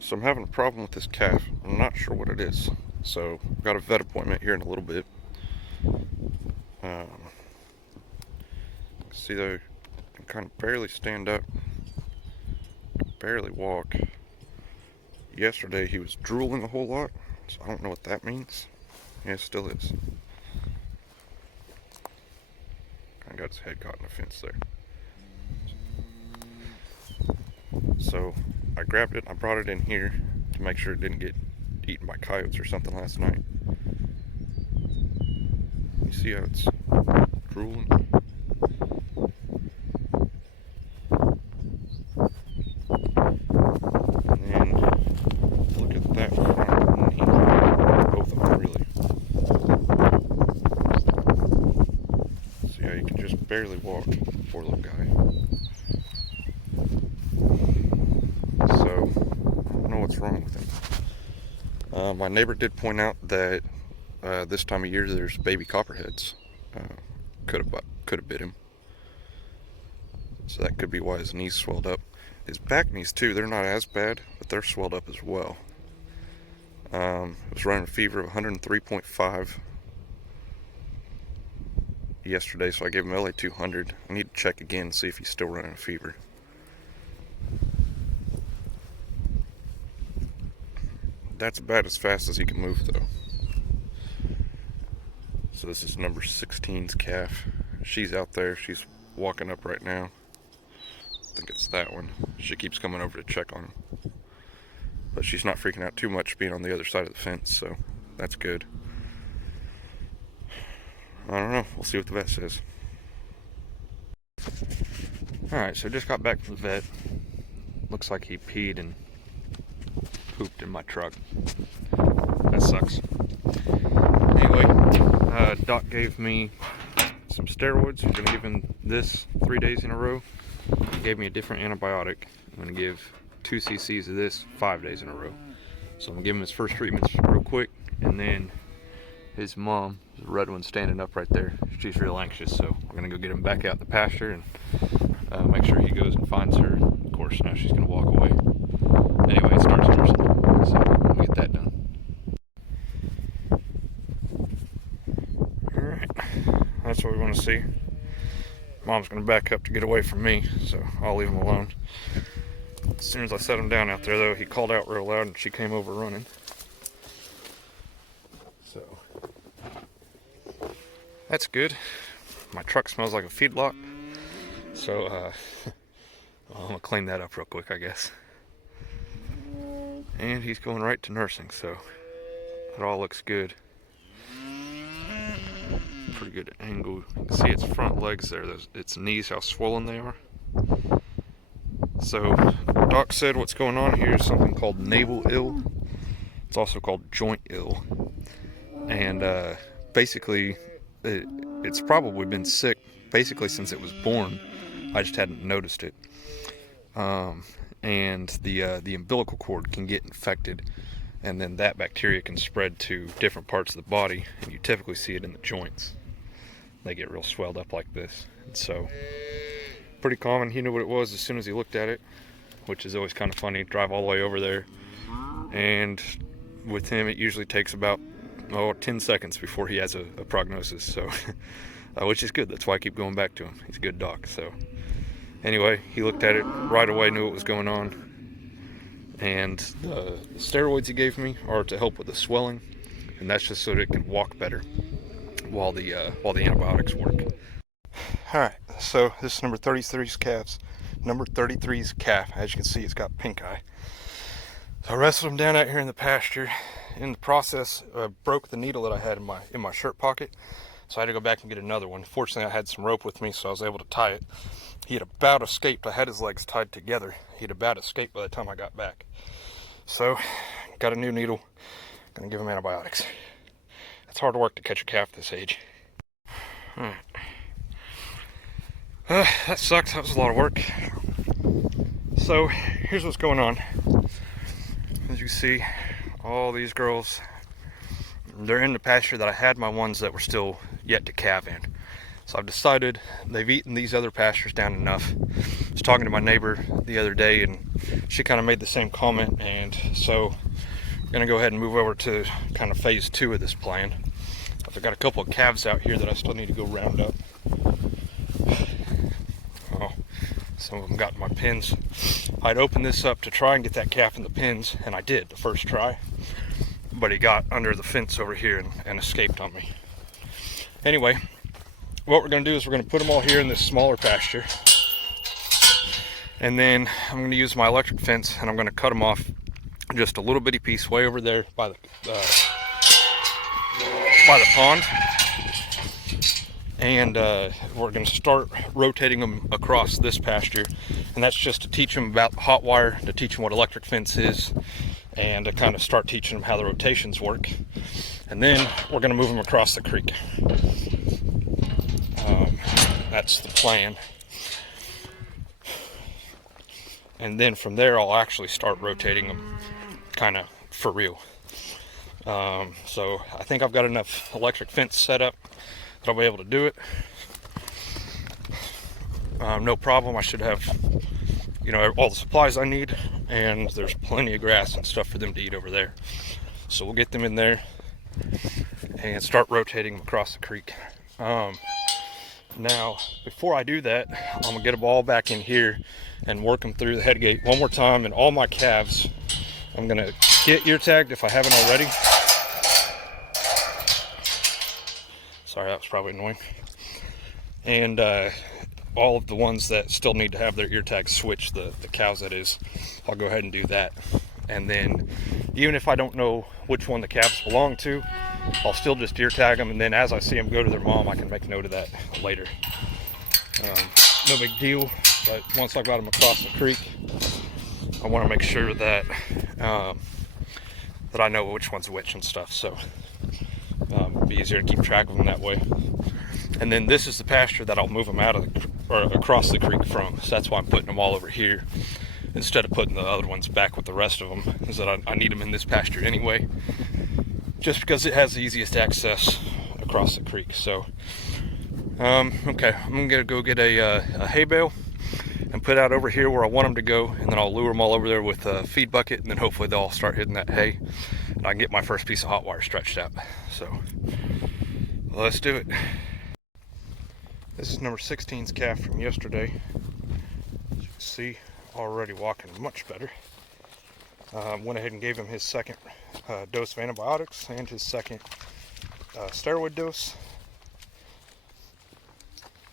So I'm having a problem with this calf. I'm not sure what it is. So I've got a vet appointment here in a little bit. See though, I can kind of barely stand up, barely walk. Yesterday he was drooling a whole lot, so I don't know what that means. Yeah, it still is. I got his head caught in the fence there. So I grabbed it, I brought it in here to make sure it didn't get eaten by coyotes or something last night. You see how it's drooling? And look at that front knee. Both of them, really. See how you can just barely walk. Poor little guy. So, I don't know what's wrong with him. My neighbor did point out that this time of year there's baby copperheads. Could have bit him. So that could be why his knees swelled up. His back knees too, they're not as bad, but they're swelled up as well. It was running a fever of 103.5 yesterday, so I gave him LA 200. I need to check again, see if he's still running a fever. That's about as fast as he can move though. So this is number 16's calf. She's out there, she's walking up right now. I think it's that one. She keeps coming over to check on him. But she's not freaking out too much being on the other side of the fence, so that's good. I don't know. We'll see what the vet says. Alright, so just got back from the vet. Looks like he peed and pooped in my truck. That sucks. Anyway, Doc gave me some steroids. I'm going to give him this 3 days in a row. He gave me a different antibiotic. I'm going to give 2 cc's of this 5 days in a row. So I'm going to give him his first treatments real quick, and then his mom, the red one standing up right there, she's real anxious, so I'm going to go get him back out in the pasture and make sure he goes and finds her. Of course, now she's going to walk away. Anyway, it starts nursing, so I'm going to get that done. Alright, that's what we want to see. Mom's going to back up to get away from me, so I'll leave him alone. As soon as I set him down out there, though, he called out real loud and she came over running. So, that's good. My truck smells like a feedlot, so I'm going to clean that up real quick, I guess. And he's going right to nursing, so it all looks good. Pretty good angle. You can see its front legs there, its knees, how swollen they are. So, Doc said what's going on here is something called navel ill. It's also called joint ill. And basically, it's probably been sick basically since it was born. I just hadn't noticed it. And the umbilical cord can get infected, and then that bacteria can spread to different parts of the body, and you typically see it in the joints. They get real swelled up like this. And so, pretty common. He knew what it was as soon as he looked at it, which is always kind of funny. Drive all the way over there, and with him it usually takes about 10 seconds before he has a prognosis, so which is good. That's why I keep going back to him. He's a good doc. So anyway, he looked at it right away, knew what was going on, and the steroids he gave me are to help with the swelling, and that's just so that it can walk better while the antibiotics work. Alright, so this is number 33's calves. Number 33's calf. As you can see, it's got pink eye. So I wrestled him down out here in the pasture. In the process, broke the needle that I had in my shirt pocket, so I had to go back and get another one. Fortunately, I had some rope with me, so I was able to tie it. He had about escaped. I had his legs tied together. He had about escaped by the time I got back. So, got a new needle. Gonna give him antibiotics. It's hard work to catch a calf this age. Alright. That sucks. That was a lot of work. So, here's what's going on. As you see, all these girls, they're in the pasture that I had my ones that were still yet to calve in. So I've decided they've eaten these other pastures down enough. I was talking to my neighbor the other day, and she kind of made the same comment, and so I'm gonna go ahead and move over to kind of phase 2 of this plan. I've got a couple of calves out here that I still need to go round up. Oh, some of them got in my pins. I'd opened this up to try and get that calf in the pins, and I did the first try, but he got under the fence over here and escaped on me. Anyway, what we're going to do is we're going to put them all here in this smaller pasture, and then I'm going to use my electric fence, and I'm going to cut them off just a little bitty piece way over there by the pond, and we're going to start rotating them across this pasture, and that's just to teach them about hot wire, to teach them what electric fence is, and to kind of start teaching them how the rotations work. And then we're going to move them across the creek. That's the plan. And then from there I'll actually start rotating them kind of for real. So I think I've got enough electric fence set up that I'll be able to do it. No problem. I should have, you know, all the supplies I need, and there's plenty of grass and stuff for them to eat over there. So we'll get them in there and start rotating them across the creek. Now, before I do that, I'm gonna get them all back in here and work them through the head gate one more time. And all my calves, I'm gonna get ear tagged if I haven't already. Sorry, that was probably annoying. And all of the ones that still need to have their ear tags switched, the cows that is, I'll go ahead and do that. And then even if I don't know which one the calves belong to, I'll still just ear tag them, and then as I see them go to their mom, I can make note of that later. No big deal, but once I got them across the creek, I want to make sure that that I know which one's which and stuff, so it'll be easier to keep track of them that way. And then this is the pasture that I'll move them out of or across the creek from, so that's why I'm putting them all over here instead of putting the other ones back with the rest of them, is that I need them in this pasture anyway, just because it has the easiest access across the creek. So okay, I'm gonna go get a hay bale and put out over here where I want them to go, and then I'll lure them all over there with a feed bucket, and then hopefully they'll all start hitting that hay and I can get my first piece of hot wire stretched out. So let's do it. This is number 16's calf from yesterday. As you can see, already walking much better. Went ahead and gave him his second dose of antibiotics and his second steroid dose.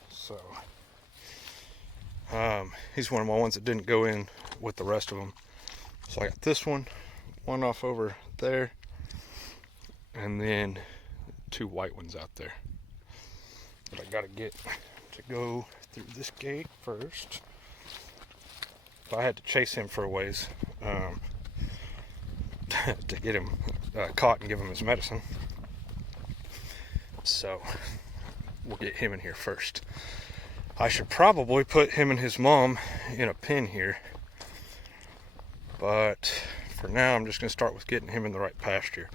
So he's one of my ones that didn't go in with the rest of them. So I got this one off over there, and then 2 white ones out there. But I gotta get to go through this gate first. So I had to chase him for a ways to get him caught and give him his medicine. So we'll get him in here first. I should probably put him and his mom in a pen here, but for now I'm just going to start with getting him in the right pasture,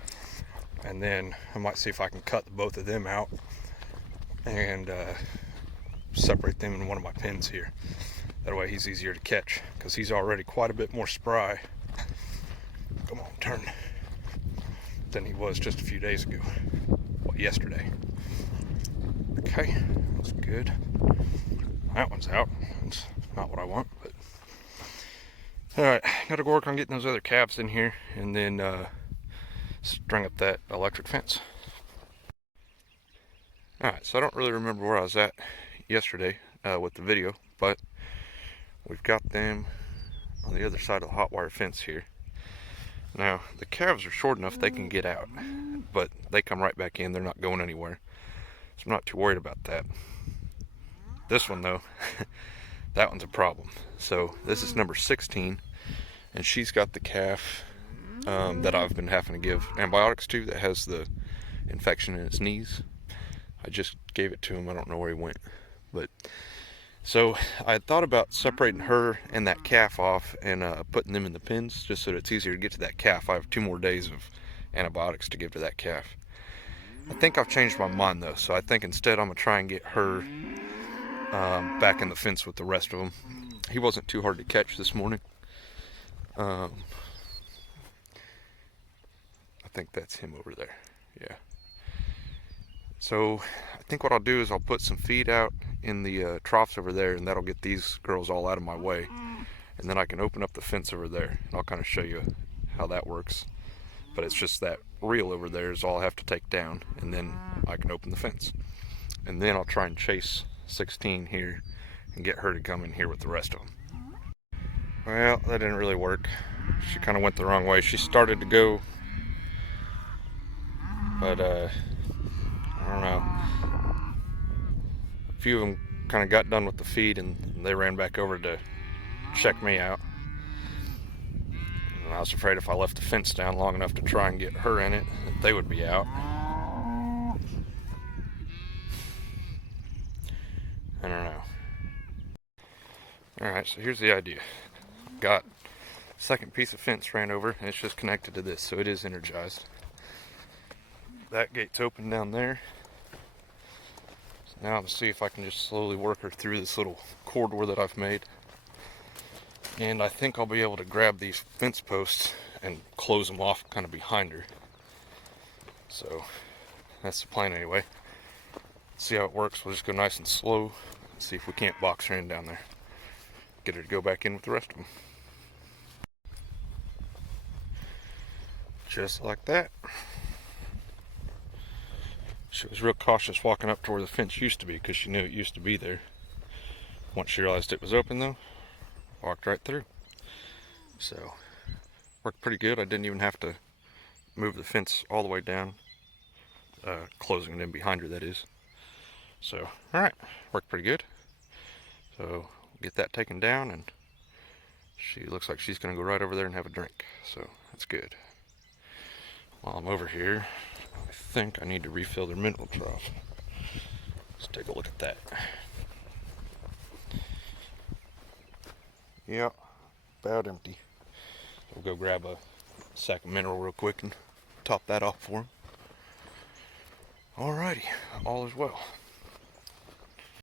and then I might see if I can cut both of them out and separate them in one of my pens here. That way he's easier to catch, because he's already quite a bit more spry, come on, turn, than he was just a few days ago. Well, yesterday. Okay, that's good. That one's out. That's not what I want, but alright, gotta go work on getting those other calves in here, and then string up that electric fence. Alright, so I don't really remember where I was at yesterday with the video, but we've got them on the other side of the hot wire fence here. Now, the calves are short enough they can get out, but they come right back in. They're not going anywhere, so I'm not too worried about that. This one, though, that one's a problem. So this is number 16, and she's got the calf that I've been having to give antibiotics to that has the infection in its knees. I just gave it to him. I don't know where he went, but so I had thought about separating her and that calf off and putting them in the pens just so that it's easier to get to that calf. I have 2 more days of antibiotics to give to that calf. I think I've changed my mind though, so I think instead I'm gonna try and get her back in the fence with the rest of them. He wasn't too hard to catch this morning. I think that's him over there. Yeah. So I think what I'll do is I'll put some feed out in the troughs over there, and that'll get these girls all out of my way. And then I can open up the fence over there, and I'll kind of show you how that works. But it's just that reel over there is all I have to take down, and then I can open the fence. And then I'll try and chase 16 here and get her to come in here with the rest of them. Well, that didn't really work. She kind of went the wrong way. She started to go, but I don't know. A few of them kind of got done with the feed, and they ran back over to check me out. And I was afraid if I left the fence down long enough to try and get her in it, that they would be out. I don't know. Alright, so here's the idea. Got a second piece of fence ran over, and it's just connected to this, so it is energized. That gate's open down there. So now I'm going to see if I can just slowly work her through this little corridor that I've made. And I think I'll be able to grab these fence posts and close them off kind of behind her. So that's the plan anyway. See how it works. We'll just go nice and slow. See if we can't box her in down there. Get her to go back in with the rest of them. Just like that. She was real cautious walking up to where the fence used to be because she knew it used to be there. Once she realized it was open though, walked right through. So, worked pretty good. I didn't even have to move the fence all the way down. Closing it in behind her, that is. So, alright, worked pretty good. So, get that taken down, and she looks like she's going to go right over there and have a drink. So, that's good. While I'm over here, I think I need to refill their mineral trough. Let's take a look at that. Yep, about empty. We'll go grab a sack of mineral real quick and top that off for them. Alrighty, all is well.